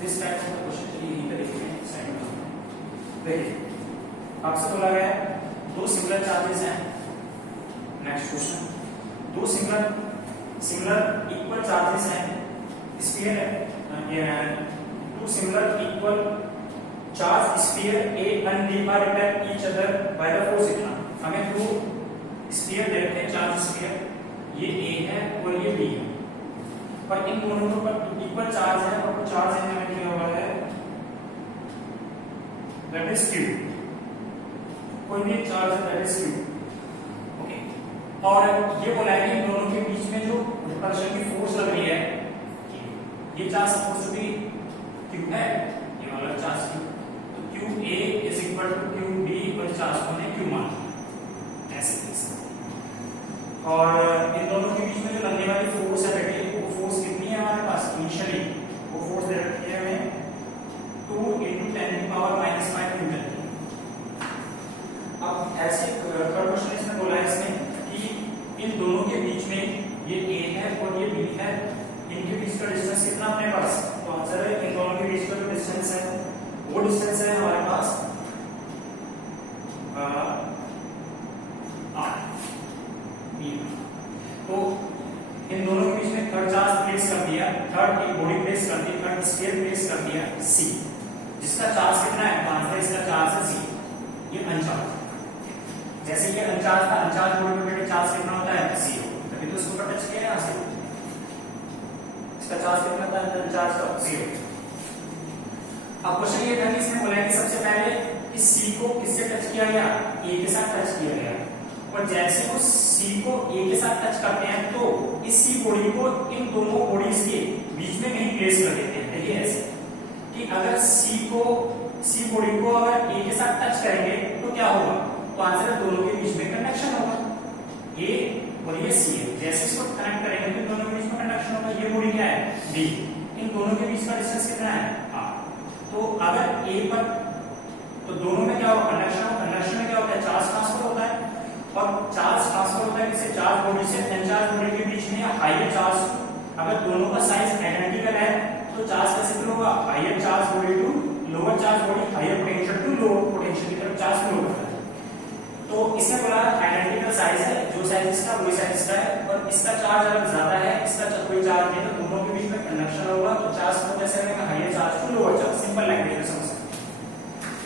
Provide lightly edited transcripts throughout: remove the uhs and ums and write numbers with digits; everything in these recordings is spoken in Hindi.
दिस टाइप ऑफ क्वेश्चन चलिए यहीं पे देखते हैं साइड में। देखिए आपसे बोला गया है दो सिमिलर चार्जेस हैं। नेक्स्ट क्वेश्चन, दो सिमिलर इक्वल चार्जेस हैं स्फीयर है, two similar equal charge sphere A and B are repel each other by the force इतना। हमें दो स्फीयर दे रखे हैं, चार्ज स्फीयर, ये A है और ये B है, पर इन दोनों के ऊपर इक्वल चार्ज है और चार्ज इनमें में दिया हुआ है दैट इज Q। कोई भी चार्ज है दैट इज Q, ओके। और ये बोला है कि इन दोनों के बीच में जो रिपल्शन की फोर्स लग रही है, ये charge suppose to be Q है, ये वाला चार्ज Q, तो QA is equal to QB और चार्ज को हमने Q मान ऐसे लिख सकते। और इन दोनों के बीच में जो लगने वाली फोर्स है बेटे, वो फोर्स कितनी है हमारे पास इनिशियली, वो फोर्स दे रखी है हमें 2 × 10⁻⁻⁵ न्यूटन। अब ऐसे क्वेश्चन इसमें बोला है इसमें कि इन दोनों के बीच में ये A है और ये B है, इनके बीच का डिस्टेंस कितना अपने पास, तो आंसर है इन दोनों के बीच का जो डिस्टेंस है वो डिस्टेंस है हमारे पास R। तो इन दोनों के बीच में थर्ड चार्ज प्लेस कर दिया, थर्ड एक बॉडी प्लेस कर दी, थर्ड स्फीयर प्लेस कर दिया C, जिसका चार्ज कितना है, तो आंसर इसका चार्ज है C। ये अनचार्ज, जैसे ये अनचार्ज था, अनचार्ज बॉडी में बेटे चार्ज कितना होता है 0, तभी तो इसको टच किया यहां से, इसका चार्ज कितना था अनचार्ज का 0। अब क्वेश्चन ये था कि इसमें बोला है कि सबसे पहले इस C को किससे टच किया गया, A के साथ टच किया गया, और जैसे वो C को A के साथ टच करते हैं तो इस C बॉडी को इन दोनों बॉडीज के बीच में कहीं प्लेस कर देते हैं। देखिए ऐसे कि अगर C बॉडी को अगर A के साथ टच करेंगे तो क्या होगा, तो आंसर है दोनों के बीच में कंडक्शन होगा, A और ये C है, जैसे इसको कनेक्ट करेंगे तो दोनों के बीच में कंडक्शन होगा। ये बॉडी क्या है B, इन दोनों के बीच का डिस्टेंस कितना है R। तो अगर A पर, तो दोनों में क्या होगा कंडक्शन, कंडक्शन में क्या होता है चार्ज ट्रांसफर होता है, और चार्ज ट्रांसफर होता है किसी चार्ज बॉडी से अनचार्ज बॉडी के बीच में हायर चार्ज। अगर दोनों का साइज आइडेंटिकल है तो चार्ज कैसे फ्लो होगा, higher charge body to lower charge body, higher potential to lower potential की तरफ चार्ज फ्लो होता है। तो इसमें बोला आइडेंटिकल साइज है, जो साइज इसका वही साइज इसका है, और इसका चार्ज अगर ज्यादा है, इसका कोई चार्ज नहीं, तो दोनों के बीच में कंडक्शन होगा, तो चार्ज फ्लो कैसे होगा, higher charge to lower charge, simple language में समझ सकते।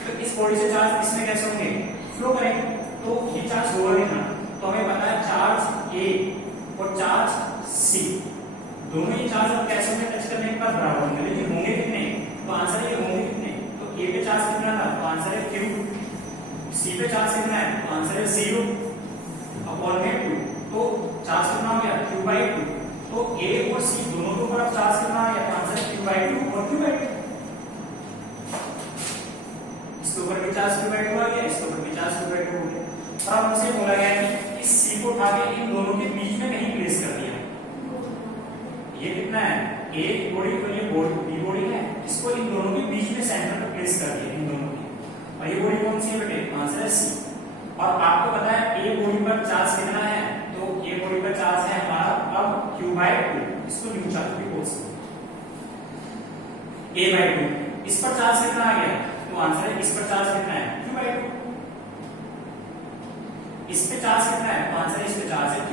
तो इस बॉडी से चार्ज इसमें कैसे होंगे, फ्लो करेंगे, तो ये चार्ज लोअर है ना, तो हमें पता है चार्ज A और चार्ज C दोनों ही चार्ज अब कैसे होंगे, टच करने के बाद बराबर होंगे, लेकिन होंगे कितने, तो आंसर ये होंगे कितने, तो A पे चार्ज कितना था, तो आंसर है Q, C पे चार्ज कितना है, तो आंसर है 0 अपॉन में 2, तो चार्ज कितना हो गया Q/2। तो A और C दोनों के ऊपर अब चार्ज कितना आ गया, तो आंसर है Q/2 और Q/2। इसके ऊपर भी चार्ज Q/2 आ गया, इसके ऊपर भी चार्ज Q/2 हो गया। और अब हमसे बोला गया है कि इस C को उठा के इन दोनों के बीच में कहीं प्लेस कर दिया। ये कितना है A बॉडी और ये B बॉडी है, इसको इन दोनों के बीच में सेंटर पे प्लेस कर दिया इन दोनों के, और ये बॉडी कौन सी है बेटे, आंसर है C। और आपको पता है A बॉडी पर चार्ज कितना है, तो A बॉडी पर चार्ज है हमारा अब Q/2, इसको न्यू चार्ज भी बोल सकते हैं A/2। इस पर चार्ज कितना आ गया, तो आंसर है इस पर चार्ज कितना है Q/2। इस पे चार्ज कितना है, तो आंसर है इस पे चार्ज है Q।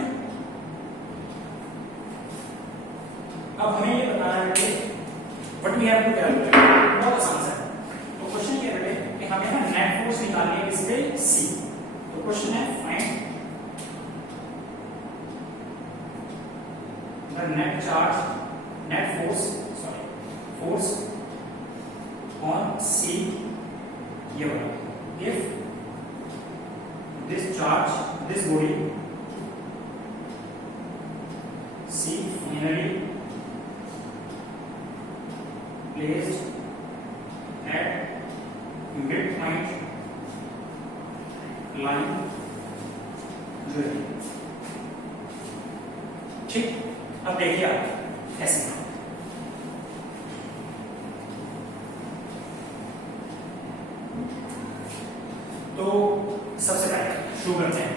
अब हमें ये बताना है कि what we have to calculate, बहुत आसान है। तो क्वेश्चन ये है कि हमें ना नेट फोर्स निकालनी है किस पे, C। तो क्वेश्चन है find the net charge, net force, sorry force on C, ये वाला, if this charge, this body C finally placed at midpoint line जो है, ठीक। अब देखिए आप ऐसे, तो सबसे पहले शुरू करते हैं,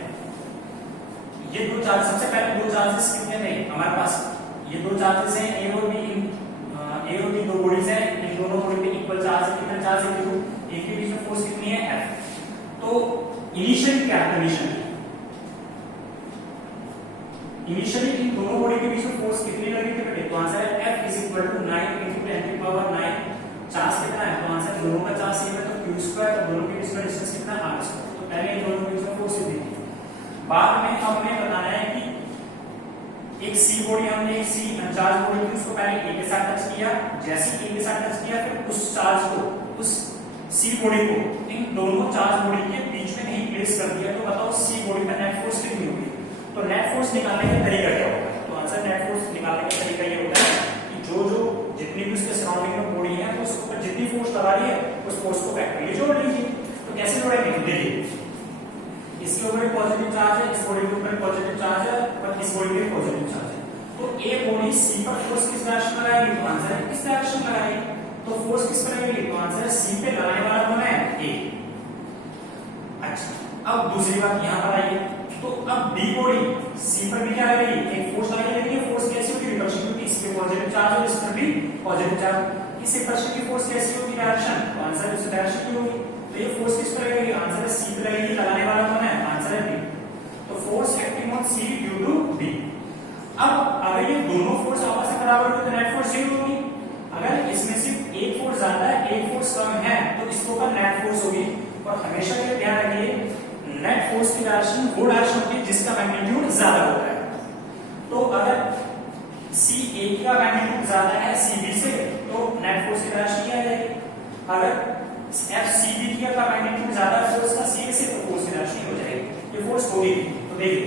ये दो चार्ज, सबसे पहले दो चार्जेस कितने थे हमारे पास, ये दो चार्जेस हैं A और B, दो बॉडीज हैं, इन दोनों चार्ज है Q2, इनके बीच में फोर्स कितनी है F। तो इनिशियली क्या कंडीशन है, इनिशियली इन दोनों बॉडी के बीच में फोर्स कितनी लगी थी बेटे, तो आंसर है F is equal to 9 into 10 की पावर 9। चार्ज कितना है, तो आंसर दोनों का चार्ज सेम है तो Q स्क्वायर, और दोनों के बीच का डिस्टेंस कितना है R स्क्वायर। तो पहले इन दोनों के बीच में फोर्स कितनी थी। बाद में हमें बताना है कि एक C बॉडी, हमने एक C अनचार्ज बॉडी थी, उसको पहले A के साथ टच किया, जैसे A के साथ टच किया फिर उस चार्ज को, उस C बॉडी को इन दोनों चार्ज बॉडी के बीच में कहीं प्लेस कर दिया, तो बताओ C बॉडी का नेट फोर्स कितनी होगी। तो नेट फोर्स निकालने का तरीका क्या होगा, तो आंसर नेट फोर्स निकालने का तरीका ये होता है कि जो जितनी भी उसके सराउंडिंग में बॉडी है तो उसके ऊपर जितनी फोर्स लगा रही है उस फोर्स को फैक्टोरियल जोड़ लीजिए। तो कैसे जोड़ेंगे, देखिए इसके ऊपर पॉजिटिव चार्ज है, इस बॉडी के ऊपर पॉजिटिव चार्ज है और इस बॉडी पे पॉजिटिव चार्ज है, तो ए बॉडी सी पर फोर्स किस डायरेक्शन में लगाएगी, तो आंसर है किस डायरेक्शन में लगाएगी। तो फोर्स किस पर लगेगी, तो आंसर है सी पे लगाने वाला कौन है, ए। अच्छा अब दूसरी बात यहां पर आइए, तो अब बी बॉडी सी पर भी क्या लगेगी, एक फोर्स लगाएगी, लेकिन फोर्स कैसी होगी, रिपल्शन, क्योंकि इस पे पॉजिटिव चार्ज और इस पर भी पॉजिटिव चार्ज, इस रिपल्शन की फोर्स कैसी होगी, डायरेक्शन, तो आंसर इस डायरेक्शन की होगी। तो ये फोर्स किस पर लगेगी, आंसर है सी पे लगेगी, लगाने वाला कौन है, आंसर है बी। तो force acting on C due to B. अब अगर ये दोनों फोर्स आपस में बराबर हो तो नेट फोर्स जीरो होगी। अगर इसमें सिर्फ एक फोर्स ज्यादा है एक फोर्स कम है तो इसके ऊपर नेट फोर्स होगी। और हमेशा ये ध्यान रखिए नेट फोर्स की डायरेक्शन वो डायरेक्शन होती है जिसका मैग्नीट्यूड ज्यादा होता है। तो अगर सी ए का मैग्नीट्यूड ज्यादा है सी बी से तो नेट फोर्स की डायरेक्शन क्या रहेगी। अगर एफ सी बी का मैग्नीट्यूड ज्यादा है फोर्स का सी ए से तो फोर्स की डायरेक्शन हो जाएगी, ये फोर्स होगी। तो देखिए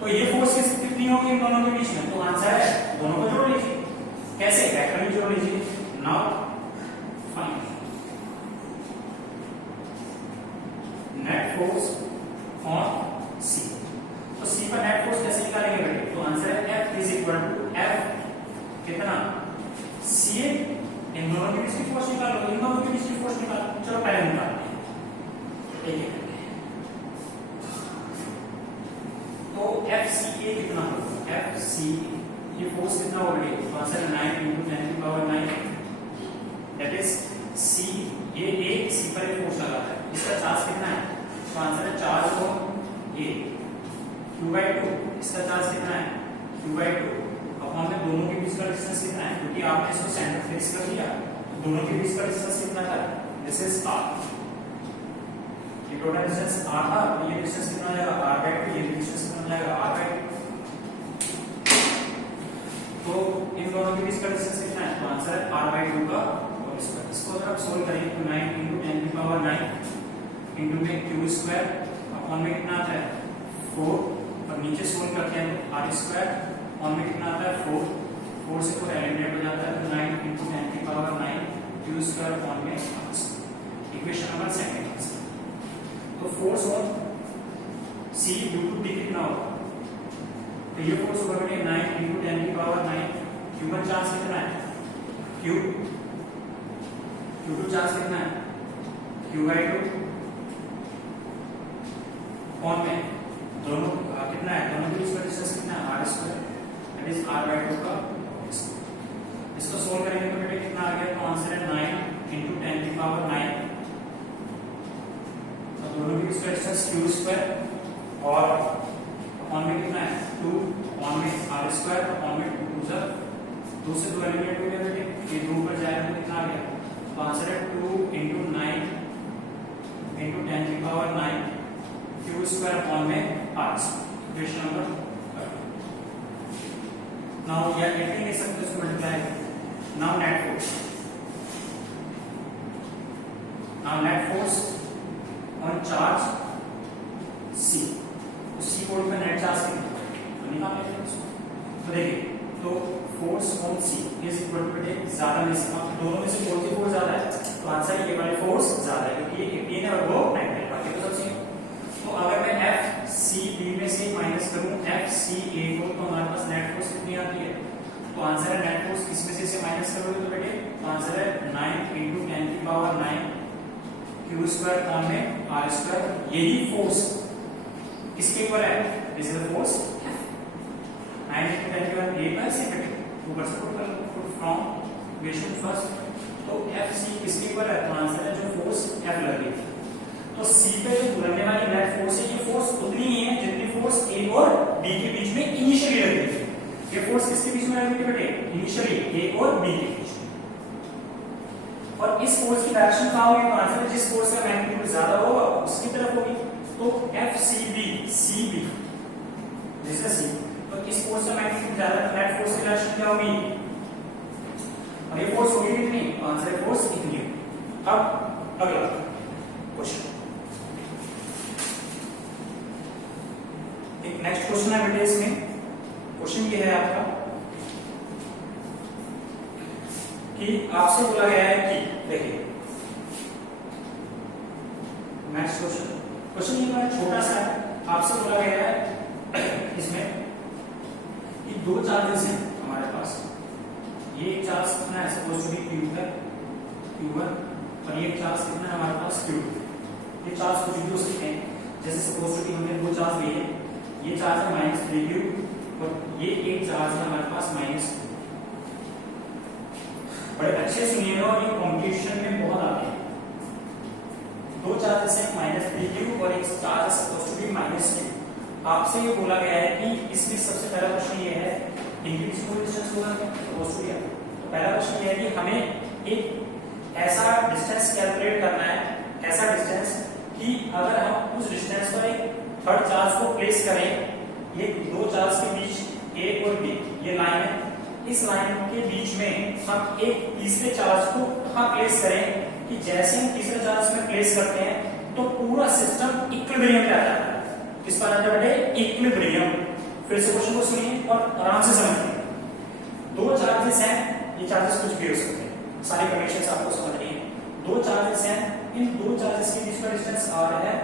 तो ये फोर्स कितनी होगी इन दोनों के बीच में, तो आंसर है दोनों को जोड़ लीजिए। कैसे, वेक्टर में जोड़ लीजिए। Now find net force on C. तो सी पर नेट फोर्स कैसे निकालेंगे बेटे, तो आंसर है F is equal to F कितना सी ए, इन दोनों के बीच की फोर्स निकालो, इन दोनों के बीच की फोर्स निकालो। चलो पहले निकालते हैं, ठीक है। तो FCA कितना होगा, FCA ये फोर्स कितना होगा, तो आंसर है 9 into 10 की पावर 9, दैट इज C, ये A C पर एक फोर्स लगा है, इसका चार्ज कितना है, तो आंसर है चार्ज को A Q/2, इसका चार्ज कितना है Q/2। अब हमें दोनों के बीच का डिस्टेंस कितना है, क्योंकि आपने इसको सेंटर फिक्स कर दिया तो दोनों के बीच का डिस्टेंस कितना था, दिस इज R, ये टोटल डिस्टेंस R था, तो ये डिस्टेंस कितना हो जाएगा R/2, ये डिस्टेंस कितना हो जाएगा R/2। तो इन दोनों के बीच का डिस्टेंस कितना है, तो आंसर है R/2 का होल स्क्वायर। इसको अगर आप सोल्व करेंगे तो 9 into 10 की पावर 9 into में Q स्क्वायर अपॉन में कितना आता है 4, और नीचे सोल्व करते हैं तो R स्क्वायर अपॉन में कितना आता है 4, 4 से 4 एलिमिनेट हो जाता है तो 9 into 10 की पावर 9 Q स्क्वायर अपॉन में R square. Equation number second. तो force on C due to D कितना होगा, तो ये फोर्स होगा बेटे 9 into 10 की पावर 9, ह्यूमन चार्ज कितना है Q2 चार्ज कितना है Q/2 कौन में दोनों कितना है, दोनों के बीच का डिस्टेंस कितना है R square, that is R/2 का स्क्वायर। इसको सोल्व करेंगे तो बेटे कितना आ गया, तो आंसर है 9 into 10 की पावर 9, दोनों के बीच का डिस्टेंस Q स्क्वायर और अपॉन में कितना है 2 अपॉन में R स्क्वायर अपॉन में 2 से 2 एलिमिनेट हो गया बेटे, ये 2 पर जाएगा तो कितना आ गया, तो आंसर है 2 into 9 into 10 की पावर 9 Q स्क्वायर अपॉन में R square. Equation number now या लिख नहीं सकते इसको multiply. Now net force on charge C, तो C बोर्ड पे नेट चार्ज कितना तो निकाल लेते हैं इसको। तो देखिए तो force on C is equal to बेटे ज्यादा में से दोनों में से कौन सी फोर्स ज्यादा है, तो आंसर है ये वाली फोर्स ज्यादा है क्योंकि ये 18 है और वो 9 है, बाकी तो सब सेम। तो अगर मैं FCB में से माइनस करूं FCA को तो हमारे पास नेट फोर्स कितनी आती है, तो आंसर है नेट फोर्स किसमें से माइनस करोगे तो बेटे तो आंसर है 9 into 10 की पावर 9 Q स्क्वायर अपॉन में R स्क्वायर। यही फोर्स किसके ऊपर है, this is the force 9 into 10 की पावर 8 से ऊपर से पुट फ्रॉम इक्वेशन फर्स्ट। तो एफ सी किसके ऊपर है, तो आंसर है जो फोर्स एफ लगी थी। तो सी पे जो लगने वाली नेट फोर्स है, ये फोर्स उतनी ही है जितनी फोर्स ए और बी के बीच में इनिशियली लगी थी। ये फोर्स किसके बीच में लगी थी बेटे, इनिशियली ए और बी के बीच में। और इस फोर्स की डायरेक्शन कहां होगी, तो आंसर है जिस फोर्स का मैग्नीट्यूड ज्यादा होगा उसकी तरफ होगी। तो F C B, C B जैसे सी, तो इस फोर्स का मैग्नीट्यूड ज्यादा, नेट फोर्स की डायरेक्शन क्या होगी, और ये फोर्स होगी कितनी, आंसर है फोर्स इतनी है। अब अगला क्वेश्चन, एक नेक्स्ट क्वेश्चन है बेटे। इसमें क्वेश्चन ये है आपका कि आपसे बोला गया है कि देखिए नेक्स्ट क्वेश्चन, क्वेश्चन ये छोटा सा है। आपसे बोला गया है इसमें कि दो चार्जेस हैं हमारे पास, ये एक चार्ज कितना है, सपोज टू बी Q है, Q1, और ये चार्ज कितना है हमारे पास Q2। ये चार्ज कुछ भी हो सकते हैं, जैसे सपोज टू बी हमने दो चार्ज लिए, ये चार्ज है -3Q और ये एक चार्ज है हमारे पास -2। बड़े अच्छे सुनिएगा और ये कॉम्पिटिशन में बहुत आते हैं। दो चार्जेस हैं -3Q और एक चार्ज है सपोज टू बी -2। आपसे ये बोला गया है कि इसमें सबसे पहला क्वेश्चन ये है, इनके बीच में डिस्टेंस होगा सपोज टू बी। तो पहला क्वेश्चन ये है कि हमें एक ऐसा डिस्टेंस कैलकुलेट करना है, ऐसा डिस्टेंस कि अगर हम उस डिस्टेंस पर एक थर्ड चार्ज को प्लेस करें, ये दो चार्ज के बीच ए और बी ये लाइन है, इस लाइन के बीच में हम एक तीसरे चार्ज को कहां प्लेस करें कि जैसे हम तीसरे चार्ज में प्लेस करते हैं तो पूरा सिस्टम इक्विलिब्रियम पे आ जाता है। किस पर आ जाता है, इक्विलिब्रियम। फिर से क्वेश्चन को सुनिए और आराम से समझिए। दो चार्जेस हैं, ये चार्जेस कुछ भी हो सकते हैं, सारी कंडीशंस आपको समझनी है। दो चार्जेस हैं, इन दो चार्जेस के बीच का डिस्टेंस r है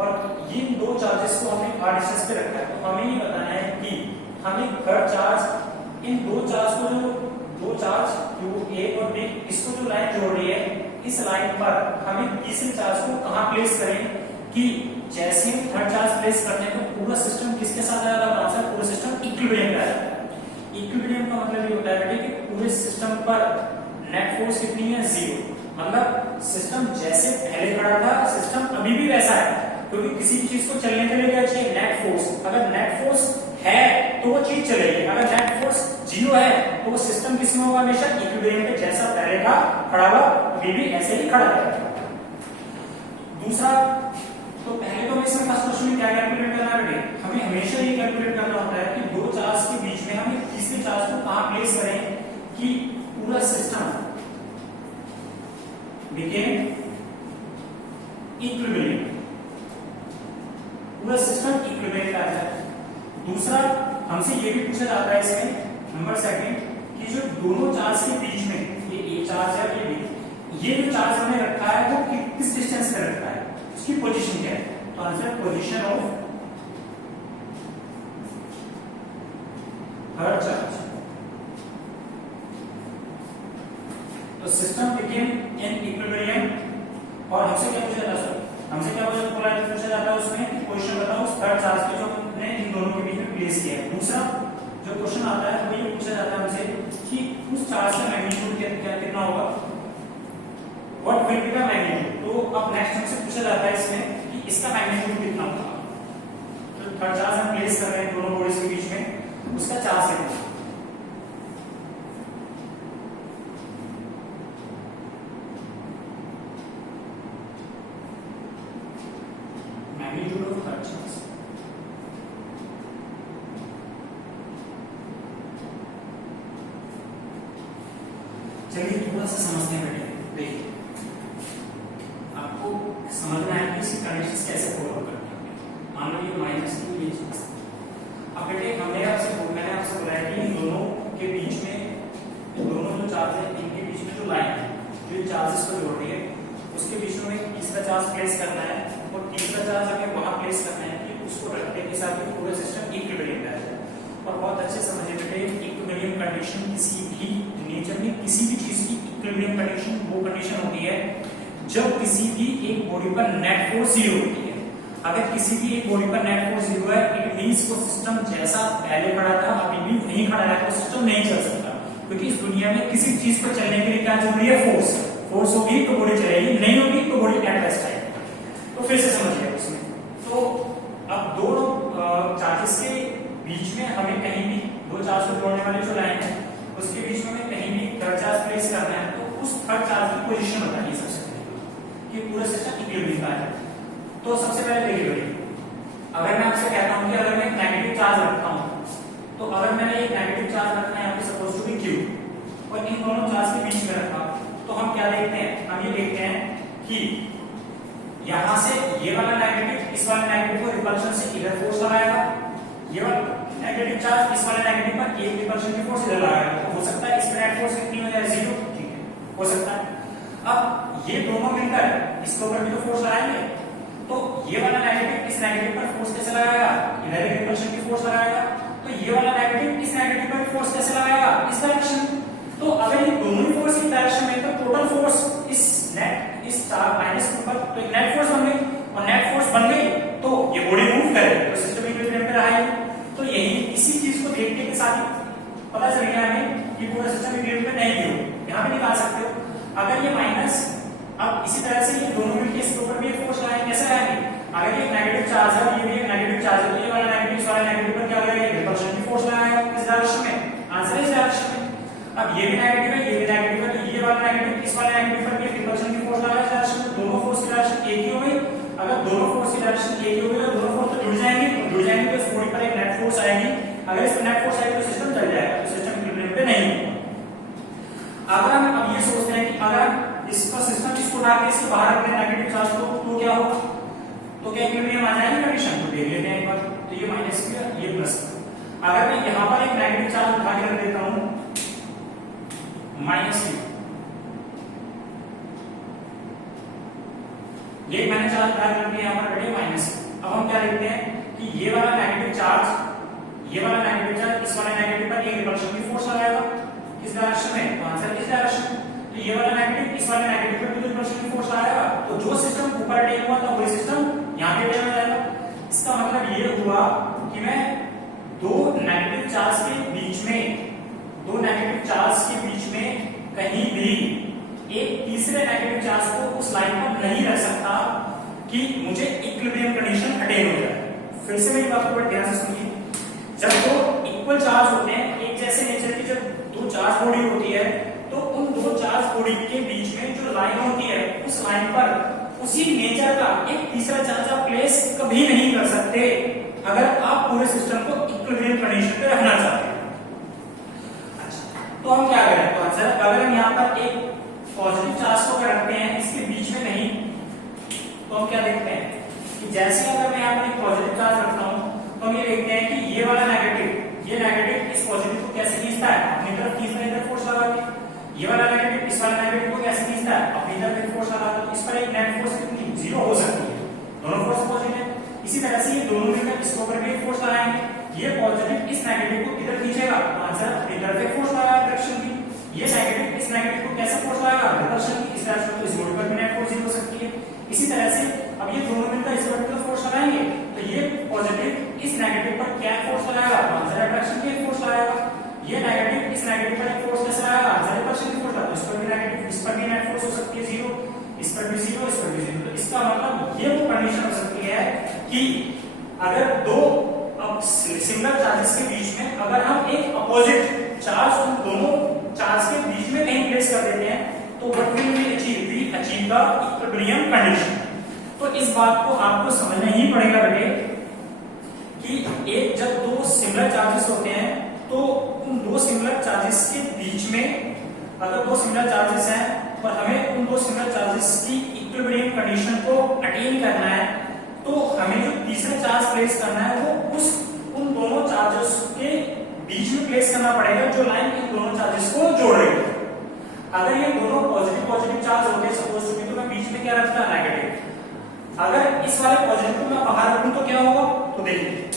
और इन दो चार्जेस को हमने r डिस्टेंस पे रखा है। तो हमें ये बताना है कि हमें थर्ड चार्ज, इन दो चार्ज को जो दो चार्ज Q A और B, इसको जो लाइन जोड़ रही है, इस लाइन पर हमें तीसरे चार्ज को कहां प्लेस करें कि जैसे हम थर्ड चार्ज प्लेस करते हैं तो पूरा सिस्टम किसके साथ आएगा, आंसर पूरा सिस्टम इक्विलिब्रियम पे आएगा। इक्विलिब्रियम का मतलब ये होता है बेटे कि पूरे सिस्टम पर नेट फोर्स कितनी है, 0। मतलब सिस्टम जैसे पहले खड़ा था, सिस्टम अभी भी वैसा है, क्योंकि किसी भी चीज को चलने के लिए क्या चाहिए, नेट फोर्स। अगर नेट फोर्स है तो वो चीज चलेगी, अगर नेट फोर्स 0 है तो वो सिस्टम किसमें होगा, हमेशा इक्विलिब्रियम पे, जैसा पहले था खड़ा हुआ अभी भी ऐसे ही खड़ा रहेगा। दूसरा, तो पहले तो हमें इसमें फर्स्ट क्वेश्चन में क्या कैलकुलेट करना है, हमें हमेशा ये कैलकुलेट करना होता है कि दो चार्ज के बीच में हमें तीसरे चार्ज को कहां प्लेस करें कि पूरा सिस्टम बिकेम इक्विलिब्रियम, पूरा सिस्टम इक्विलिब्रियम पे आ जाए। दूसरा, हमसे ये भी पूछा जाता है इसमें नंबर सेकंड कि जो दोनों चार्ज के बीच में, ये ए चार्ज है, ये जो चार्ज हमने रखा है वो किस डिस्टेंस पे रखा है, उसकी पोजीशन क्या है, तो answer position of third charge. तो सिस्टम बिकेम इन इक्विलिब्रियम। और हमसे क्या पूछा जाता है, हमसे क्या पूछा जाता है उसमें कि पोजीशन बताओ उस थर्ड चार्ज की जो हमने इन दोनों के बीच में प्लेस किया है। दूसरा जो क्वेश्चन आता है वो ये पूछा जाता है हमसे कि उस चार्ज का मैग्नीट्यूड कितना होगा, what will be the magnitude. तो अब नेक्स्ट हमसे पूछा जाता है इसमें कि इसका मैग्नीट्यूड कितना होगा। तो थर्ड चार्ज हम प्लेस कर रहे हैं दोनों बॉडीज के बीच में, उसका चार्ज कितना, मैग्नीट्यूड ऑफ थर्ड चार्ज। चलिए थोड़ा सा समझते हैं बेटे। देखिए आपको समझना है कि इसकी कंडीशंस कैसे फॉलो करनी है। मान लो ये -2 ये चीज, अब बेटे मैंने आपसे बोला है कि इन दोनों के बीच में, दोनों जो चार्ज है इनके बीच में जो लाइन है जो चार्जेस को जोड़ रही है, उसके बीच में तीसरा चार्ज प्लेस करना है और तीसरा चार्ज हमें वहां प्लेस करना है कि उसको रखने के साथ पूरा सिस्टम इक्विलिब्रियम पे आ जाए। और बहुत अच्छे समझिए बेटे, इक्विलिब्रियम कंडीशन किसी भी नेचर में किसी भी चीज की इक्विलिब्रियम कंडीशन वो कंडीशन होती है जब किसी भी एक बॉडी पर नेट फोर्स 0 होती है। अगर किसी भी एक बॉडी पर नेट फोर्स 0 है, इट मींस वो सिस्टम जैसा पहले खड़ा था अभी भी वहीं खड़ा है, तो सिस्टम नहीं चल सकता, क्योंकि इस दुनिया में किसी चीज पर चलने के लिए क्या जरूरी है, फोर्स। फोर्स होगी तो बॉडी चलेगी, नहीं होगी तो बॉडी एट रेस्ट आएगी। तो फिर से समझिए इसमें, तो अब दोनों चार्जेस के बीच में हमें कहीं भी दो चार्ज को जोड़ने वाली जो लाइन है उसके बीच में हमें कहीं भी थर्ड चार्ज प्लेस करना है, तो उस थर्ड चार्ज की पोजीशन बताइए सबसे पहले कि पूरा सिस्टम इक्विलिब्रियम का है। तो सबसे पहले देखिए, अगर मैं आपसे कहता हूं कि अगर मैं एक नेगेटिव चार्ज रखता हूं, तो अगर मैंने एक नेगेटिव चार्ज रखना है यहाँ पे सपोज टू बी Q और इन दोनों चार्ज के बीच में रखा, तो हम क्या देखते हैं, हम ये देखते हैं कि यहां से ये वाला नेगेटिव इस वाले नेगेटिव को रिपल्शन से इधर फोर्स लगाएगा, ये वाला नेगेटिव चार्ज इस वाले नेगेटिव पर एक रिपल्शन की फोर्स इधर लगाएगा, तो हो सकता है इसमें नेट फोर्स कितनी हो जाए 0, ठीक है, हो सकता है। अब ये दोनों मिलकर इसके ऊपर भी तो फोर्स लगाएंगे, तो ये वाला नेगेटिव इस नेगेटिव पर फोर्स कैसे लगाएगा, इधर एक रिपल्शन की फोर्स लगाएगा, तो ये वाला नेगेटिव इस नेगेटिव पर फोर्स कैसे लगाएगा, इस डायरेक्शन। तो अगर ये दोनों ही फोर्स इस डायरेक्शन में, तो टोटल फोर्स इस चार्ज माइनस के ऊपर तो एक नेट फोर्स बन गई, और नेट फोर्स बन गई तो ये बॉडी मूव करे तो सिस्टम इक्विलिब्रियम पे रहेगा। तो यही इसी चीज को देखने के साथ पता चल गया हमें कि पूरा सिस्टम इक्विलिब्रियम पे नहीं भी हो। यहाँ पे निकाल सकते हो, अगर ये माइनस, अब इसी तरह से ये दोनों मिलकर इसके ऊपर भी फोर्स लगाएंगे, कैसे लगाएंगे, अगर ये नेगेटिव चार्ज है और ये भी एक नेगेटिव चार्ज है, तो ये वाला नेगेटिव इस वाला नेगेटिव पर क्या लगाएगा, रिपल्शन की फोर्स लगाएगा इस डायरेक्शन में, आंसर इस डायरेक्शन में। अब ये भी नेगेटिव है, ये भी नेगेटिव है, तो ये वाला नेगेटिव इस वाले नेगेटिव पर भी रिपल्शन की फोर्स लगाएगा इस डायरेक्शन में, दोनों फोर्स की डायरेक्शन एक ही हो गई। अगर दोनों फोर्स की डायरेक्शन एक ही हो गई तो दोनों फोर्स तो जुड़ जाएंगे, तो इस बॉडी पर एक नेट फोर्स आएगी, अगर इस पर नेट फोर्स आएगी तो सिस्टम चल जाएगा, तो सिस्टम इक्विलिब्रियम पे नहीं होगा। अगर हम अब ये सोचते हैं कि अगर इसका सिस्टम इसको उठा के इसके बाहर रखने नेगेटिव चार्ज को, तो क्या होगा, तो क्या इक्विलिब्रियम आ जाएगी कंडीशन, तो देख लेते हैं एक बार, तो ये माइनस का ये प्लस का, अगर मैं यहां पर एक नेगेटिव चार्ज उठा के रख देता हूं -Q, ये मैंने चार्ज उठा के रख दिया यहां पर बैठे माइनस। अब हम क्या देखते हैं कि ये वाला नेगेटिव चार्ज इस वाले नेगेटिव पर एक रिपल्शन की फोर्स लगाएगा किस डायरेक्शन में, तो आंसर इस डायरेक्शन में। तो ये वाला नेगेटिव इस वाले नेगेटिव पर भी रिपल्शन की फोर्स लगाएगा, तो जो सिस्टम ऊपर टेक हुआ था वही सिस्टम यहां पे टेक हो जाएगा। इसका मतलब ये हुआ कि मैं दो नेगेटिव चार्ज के बीच में कहीं भी एक तीसरे नेगेटिव चार्ज को उस लाइन पर नहीं रख सकता कि मुझे इक्विलिब्रियम कंडीशन अटेन हो जाए। फिर से मेरी बात को ध्यान से सुनिए, जब दो इक्वल चार्ज होते हैं, एक जैसे नेचर की जब दो चार्ज बॉडी होती है, तो उन दो चार्ज बॉडी के बीच में जो लाइन होती है, उस लाइन पर उसी नेचर का एक तीसरा चार्ज आप प्लेस कभी नहीं कर सकते अगर आप पूरे सिस्टम को इक्विलिब्रियम कंडीशन पे रखना चाहते हैं। अच्छा, तो हम क्या करें, तो आंसर अगर हम यहाँ पर एक पॉजिटिव चार्ज को रखते हैं इसके बीच में नहीं, तो हम क्या देखते हैं कि जैसे अगर मैं यहाँ पर एक पॉजिटिव चार्ज रखता हूँ, तो हम ये देखते हैं कि ये वाला नेगेटिव इस पॉजिटिव को कैसे खींचता है, अपनी तरफ खींचता है इधर फोर्स लगा के, ये वाला नेगेटिव इस वाला नेगेटिव को कैसे खींचता है, अपनी तरफ फोर्स लगा के, इस पर एक नेट फोर्स कितनी 0 हो सकती है, दोनों फोर्स पॉजिटिव है। इसी तरह से ये दोनों मिलकर इसके ऊपर भी फोर्स लगाएंगे, ये पॉजिटिव इस नेगेटिव को इधर खींचेगा, तो आंसर अपनी तरफ एक फोर्स लगाएगा डायरेक्शन की, ये नेगेटिव इस नेगेटिव को कैसे फोर्स लगाएगा, रिपल्शन की, इस डायरेक्शन में, इस बॉडी पर भी नेट फोर्स 0 हो सकती है। इसी तरह से अब ये दोनों मिलकर इस पर भी फोर्स लगाएंगे, तो ये पॉजिटिव इस नेगेटिव पर क्या फोर्स लगाएगा, तो आंसर अट्रैक्शन की फोर्स लगाएगा, ये नेगेटिव इस नेगेटिव पर एक फोर्स कैसे लगाएगा, आंसर रिपल्शन की फोर्स लगाएगा, इस पर भी नेगेटिव, इस पर भी नेट फोर्स हो सकती है 0, इस पर भी 0, इस पर भी 0। तो इसका मतलब ये वो कंडीशन हो सकती है कि अगर दो सिमिलर चार्जेस के बीच में अगर हम एक अपोजिट चार्ज उन दोनों चार्ज के बीच में कहीं प्लेस कर देते हैं, तो what will be achieve the equilibrium condition. तो इस बात को आपको समझना ही पड़ेगा बेटे कि एक जब दो सिमिलर चार्जेस होते हैं, तो उन दो सिमिलर चार्जेस के बीच में अगर दो सिमिलर चार्जेस हैं और हमें उन दो सिमिलर चार्जेस की इक्विलिब्रियम कंडीशन को अटेन करना है, तो हमें जो तीसरा चार्ज प्लेस करना है वो उन दोनों चार्जेस के बीच में प्लेस करना पड़ेगा जो लाइन इन दोनों चार्जेस को जोड़ रही है। अगर ये दोनों पॉजिटिव चार्ज होते हैं सपोज टू बी, तो मैं बीच में क्या रखता है नेगेटिव। अगर इस वाले पॉजिटिव को मैं बाहर रखूं तो क्या होगा, तो देखिए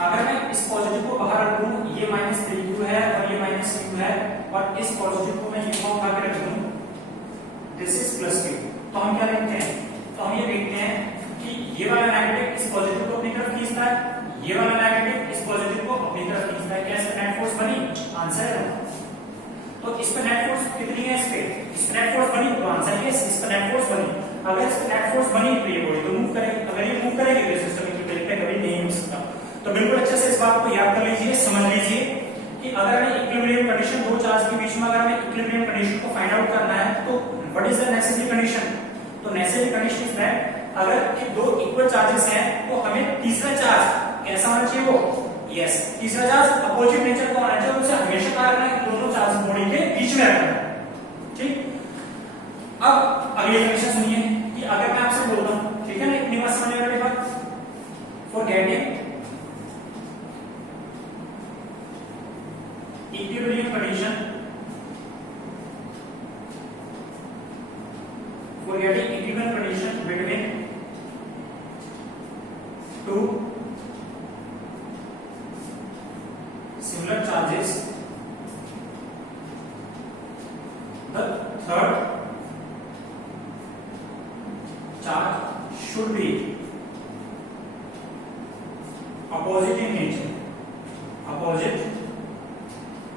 अगर मैं इस पॉजिटिव को बाहर रखूं, ये -3q है और ये -q है, और इस पॉजिटिव को मैं यहां उठा के रख दूं, दिस इज +q, तो हम क्या देखते हैं, तो हम ये देखते हैं कि ये वाला नेगेटिव इस पॉजिटिव को अपनी तरफ खींचता है, ये वाला नेगेटिव इस पॉजिटिव को अपनी तरफ खींचता है, क्या इसका नेट फोर्स बनी, आंसर है। तो इस पे नेट फोर्स कितनी है, इस पे तो बिल्कुल अच्छे से इस बात को याद कर लीजिए, समझ लीजिए कि अगर हमें इक्विलिब्रियम कंडीशन दो चार्ज के बीच में अगर हमें इक्विलिब्रियम कंडीशन को फाइंड आउट करना है तो what is the necessary condition? तो नेसेसरी कंडीशन इज दैट अगर कि दो इक्वल चार्जेस हैं तो हमें तीसरा चार्ज कैसा होना चाहिए? वो यस, तीसरा चार्ज अपोजिट नेचर का होना चाहिए, उसे हमेशा क्या रखना है? दोनों चार्ज बॉडी के बीच में रखना है। ठीक, अब अगली कंडीशन सुनिए कि अगर मैं आपसे बोलता हूं, ठीक है ना, इतनी बात समझने वाली बात, for getting equilibrium condition, for getting equivalent condition between two similar charges, the third charge should be opposite in nature, opposite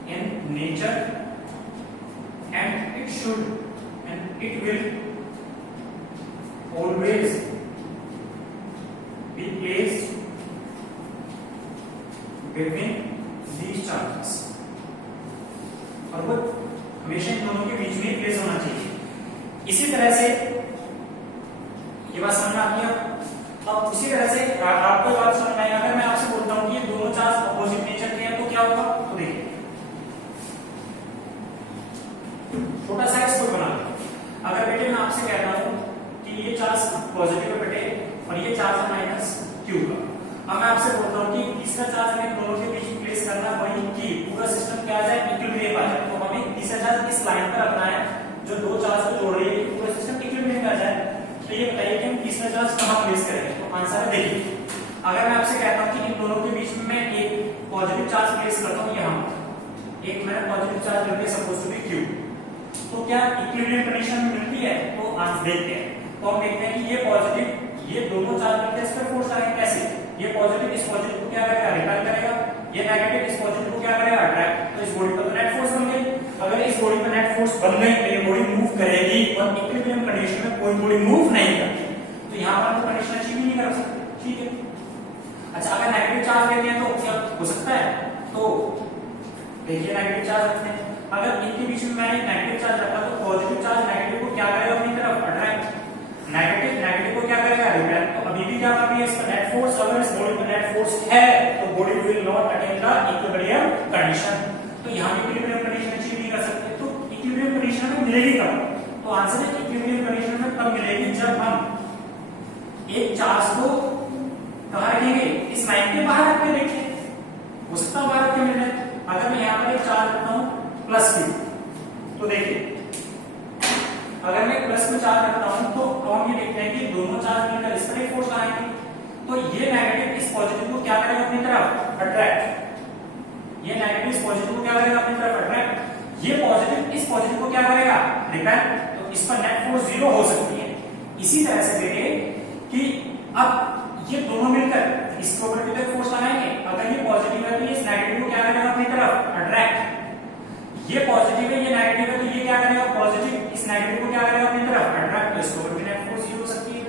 in nature, and it should and it will always be placed between these charges, और वो हमेशा इन दोनों के बीच में प्लेस होना चाहिए। इसी तरह से ये बात समझ में आती है। अब इसी तरह से आपको बात समझ में आई, अगर मैं आपसे बोलता हूं कि ये दोनों चार्ज अपोजिट नेचर के हैं तो क्या होगा? तो देखिए छोटा सा एक्सपोर्ट बना लो। अगर बेटे मैं आपसे कहता हूं ये चार्ज पॉजिटिव है बेटे और ये चार्ज है माइनस क्यू का, अब मैं आपसे बोलता हूँ कि तीसरा चार्ज हमें दोनों के बीच प्लेस करना, वही कि पूरा सिस्टम क्या आ जाए? इक्विलिब्रियम आ जाए। तो हमें तीसरा चार्ज इस लाइन पर रखना है जो दो चार्ज को जोड़ रही है, पूरा सिस्टम इक्विलिब्रियम में आ जाए। तो ये बताइए कि हम तीसरा चार्ज कहाँ प्लेस करेंगे? तो आंसर है देखिए, अगर मैं आपसे कहता हूँ कि इन दोनों के बीच में एक पॉजिटिव चार्ज प्लेस करता हूँ यहाँ, एक मैंने पॉजिटिव चार्ज रख दिया सपोज टू बी क्यू, तो क्या इक्विलिब्रियम कंडीशन मिलती है? तो आंसर देखते हैं। तो हम देखते हैं कि ये पॉजिटिव, ये दोनों चार्ज मिलकर इस पर फोर्स लगाएंगे। कैसे? ये पॉजिटिव इस पॉजिटिव को क्या करेगा? रिपेल करेगा, ये नेगेटिव इस पॉजिटिव को क्या करेगा? अट्रैक्ट। तो इस बॉडी पर तो नेट फोर्स बन गई। अगर इस बॉडी पर नेट फोर्स बन गई तो ये बॉडी मूव करेगी, और इक्विलिब्रियम कंडीशन में कोई बॉडी मूव नहीं करती, तो यहाँ पर हम कंडीशन अचीव ही नहीं कर सकते। ठीक है, अच्छा अगर नेगेटिव चार्ज लेते हैं तो क्या हो सकता है? तो देखिए नेगेटिव चार्ज रखते हैं, अगर इनके बीच में मैंने नेगेटिव चार्ज रखा तो पॉजिटिव चार्ज नेगेटिव को क्या करेगा? अपनी तरफ अट्रैक्ट, नेगेटिव को क्या करेगा? रिपेल। तो अभी भी क्या कर रही है? इस पर नेट फोर्स, अगर इस बॉडी पर नेट फोर्स है तो body will not attain the equilibrium condition, तो यहां भी इक्विलिब्रियम कंडीशन अचीव नहीं कर सकते। तो इक्विलिब्रियम कंडीशन हमें मिलेगी कब? तो आंसर है इक्विलिब्रियम कंडीशन में तब मिलेगी जब हम एक चार्ज को कहां रखेंगे? इस लाइन के बाहर रख के देखें, हो सकता है बाहर रख के मिल जाए। अगर मैं यहां पर एक चार्ज रखता हूं प्लस क्यू, तो देखिए अगर मैं प्लस में चार्ज रखता हूं तो हम ये देखते हैं कि दोनों चार्ज मिलकर इस पर एक फोर्स लगाएंगे, तो ये नेगेटिव इस पॉजिटिव को क्या करेगा? अपनी तरफ अट्रैक्ट, ये नेगेटिव इस पॉजिटिव को क्या करेगा? अपनी तरफ अट्रैक्ट, ये पॉजिटिव इस पॉजिटिव को क्या करेगा? रिपेल। तो इस पर नेट फोर्स जीरो हो सकती है। इसी तरह से देखिए कि अब ये दोनों मिलकर इसके ऊपर कितने फोर्स लगाएंगे? अगर ये पॉजिटिव है तो ये इस नेगेटिव को क्या करेगा? अपनी तरफ अट्रैक्ट, ये पॉजिटिव है ये नेगेटिव है तो ये क्या करेगा? पॉजिटिव इस नेगेटिव को क्या करेगा? अपनी तरफ अट्रैक्ट, तो इसके ऊपर भी नेट फोर्स जीरो हो सकती है।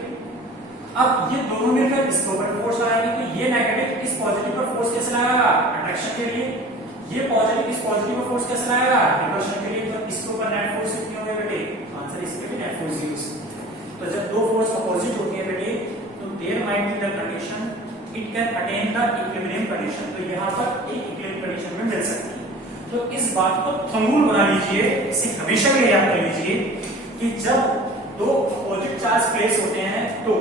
अब ये दोनों मिलकर इसके ऊपर फोर्स लगाएंगे तो ये नेगेटिव इस पॉजिटिव पर फोर्स कैसे लगाएगा? अट्रैक्शन के लिए, ये पॉजिटिव इस पॉजिटिव पर फोर्स कैसे लगाएगा? रिपल्शन के लिए। तो इसके ऊपर नेट फोर्स कितनी होगी बेटे? आंसर इसके भी नेट फोर्स जीरो। तो जब दो फोर्स अपोजिट होती है बेटे तो there might be the condition it can attain the equilibrium condition, तो यहां पर एक इक्विलिब्रियम कंडीशन में मिल सकती है। तो इस बात को थंबूल बना लीजिए, इसे हमेशा के लिए याद कर लीजिए कि जब दो अपोजिट चार्ज प्लेस होते हैं तो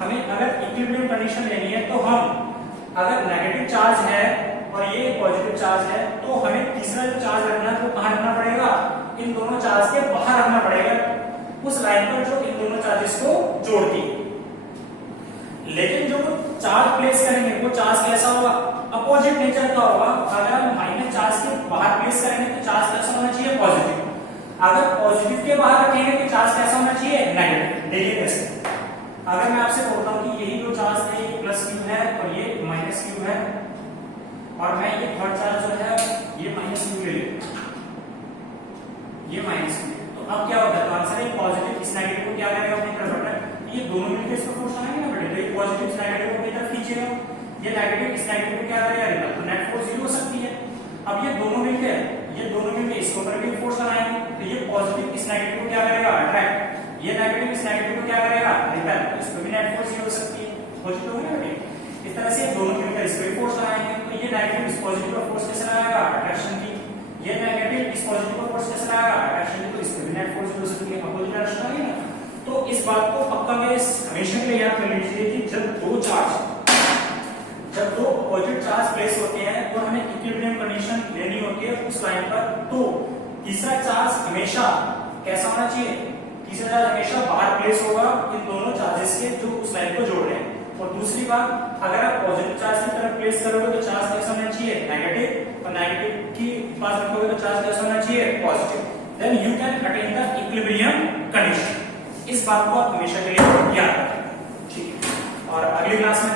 हमें अगर इक्विलिब्रियम कंडीशन लेनी है तो हम अगर नेगेटिव चार्ज है और ये पॉजिटिव चार्ज है तो हमें तीसरा जो चार्ज रखना है वो कहां रखना पड़ेगा? इन दोनों चार्ज के बाहर रखना पड़ेगा, उस लाइन पर जो इन दोनों चार्जेस को जोड़ती है। लेकिन जो चार्ज प्लेस करेंगे वो चार्ज कैसा होगा? अपोजिट नेचर का होगा। अगर हम माइनस चार्ज के बाहर प्लेस करेंगे तो चार्ज कैसा होना चाहिए? पॉजिटिव। अगर पॉजिटिव के बाहर रखेंगे तो चार्ज कैसा होना चाहिए? नेगेटिव। देखिए कैसे, अगर मैं आपसे बोलता हूं कि यही दो चार्ज है, ये प्लस क्यू है और ये माइनस क्यू है, और मैं ये थर्ड चार्ज जो है ये माइनस क्यू ले लूं, ये माइनस क्यू, तो अब क्या होता है? तो आंसर है पॉजिटिव इस नेगेटिव को क्या करेगा? अपनी तरफ अट्रैक्ट, ये दोनों मिलकर इसको फोर्स लगाएंगे ना बेटे, तो ये पॉजिटिव इस नेगेटिव को अपनी तरफ खींचेगा, ये नेगेटिव इस नेगेटिव को क्या करेगा रिपल, तो नेट फोर्स 0 हो सकती है। अब ये दोनों मिलकर इसके ऊपर भी फोर्स लगाएंगे, तो ये पॉजिटिव इस नेगेटिव को क्या करेगा अट्रैक्ट, ये नेगेटिव इस नेगेटिव को क्या करेगा रिपेल, तो इस पे भी नेट फोर्स 0 हो सकती है। पॉजिटिव हो गया बेटे। इस तरह से दोनों मिलकर इस पे फोर्स लगाएंगे, तो ये नेगेटिव इस पॉजिटिव पर फोर्स कैसे लगाएगा अट्रैक्शन की, ये नेगेटिव इस पॉजिटिव पर फोर्स कैसे लगाएगा अट्रैक्शन की, तो इस पे भी नेट फोर्स 0 हो सकती है। अपोजिट डायरेक्शन आ गई ना। तो इस बात को पक्का मेरे हमेशा के लिए याद कर लीजिए कि जब दो अपोजिट चार्ज प्लेस होते हैं तो हमें इक्विलिब्रियम कंडीशन लेनी होती है उस लाइन पर, तो तीसरा चार्ज हमेशा कैसा होना चाहिए, तीसरा चार्ज हमेशा बाहर प्लेस होगा इन दोनों चार्जेस के जो उस लाइन को जोड़ रहे हैं। और दूसरी बात, अगर आप पॉजिटिव चार्ज की तरफ प्लेस करोगे तो चार्ज कैसा होना चाहिए नेगेटिव, और नेगेटिव की पास रखोगे तो चार्ज कैसा होना चाहिए positive, then you can attain the equilibrium condition. इस बात को आप हमेशा के लिए याद रखें, ठीक है। और अगली क्लास में